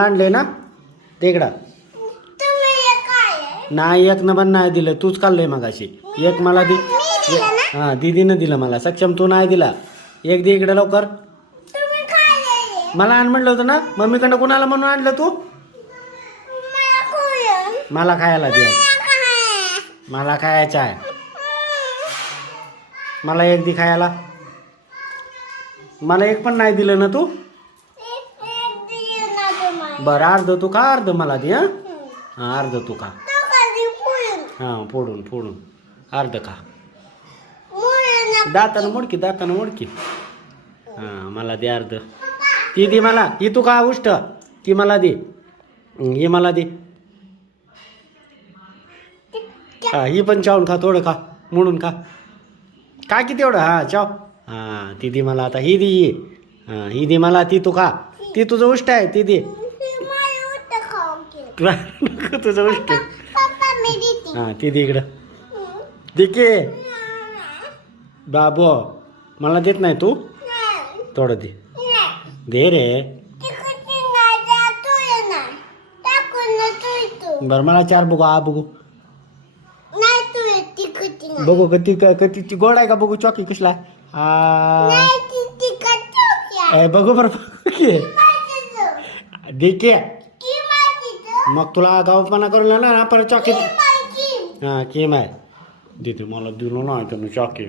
आणले ना तिकडं नाही एक न पण नाही दिलं तूच खाल्लंय मगाशी एक मला दे हा दीदीनं दिलं मला सक्षम तू नाही दिला एक दे इकडे लवकर मला आण म्हणलं होतं ना मम्मीकडनं कुणाला म्हणून आणलं तू मला खायला दे मला खायचं आहे मला एक दे खायला मला एक पण नाही दिलं ना तू बरं अर्ध तू खा अर्ध मला दे हा अर्ध तू खा हा फोडून अर्ध खा दातानं मोडकी हा मला दे अर्ध ती दे मला ही तू खा उष्ट ती मला दे ही मला दे हा ही पण चावून खा थोडं खा मोडून खा की तेवढं हा चाव हा ती दे मला आता ही दे हा ही दे मला ती तू खा ती तुझं उष्ट आहे ती दे तुझं उष्ट हा ती दे इकडं दे की बाबू मला देत नाही तू थोडं दे रे बरं मला चार बघू बघू कती गोड आहे का बघू चॉकी कसला बघू बरं दे मग तुला गावपणा करून ना परत चॉकी हा केम आहे देते मला दिलो ना त्यानं चॉकी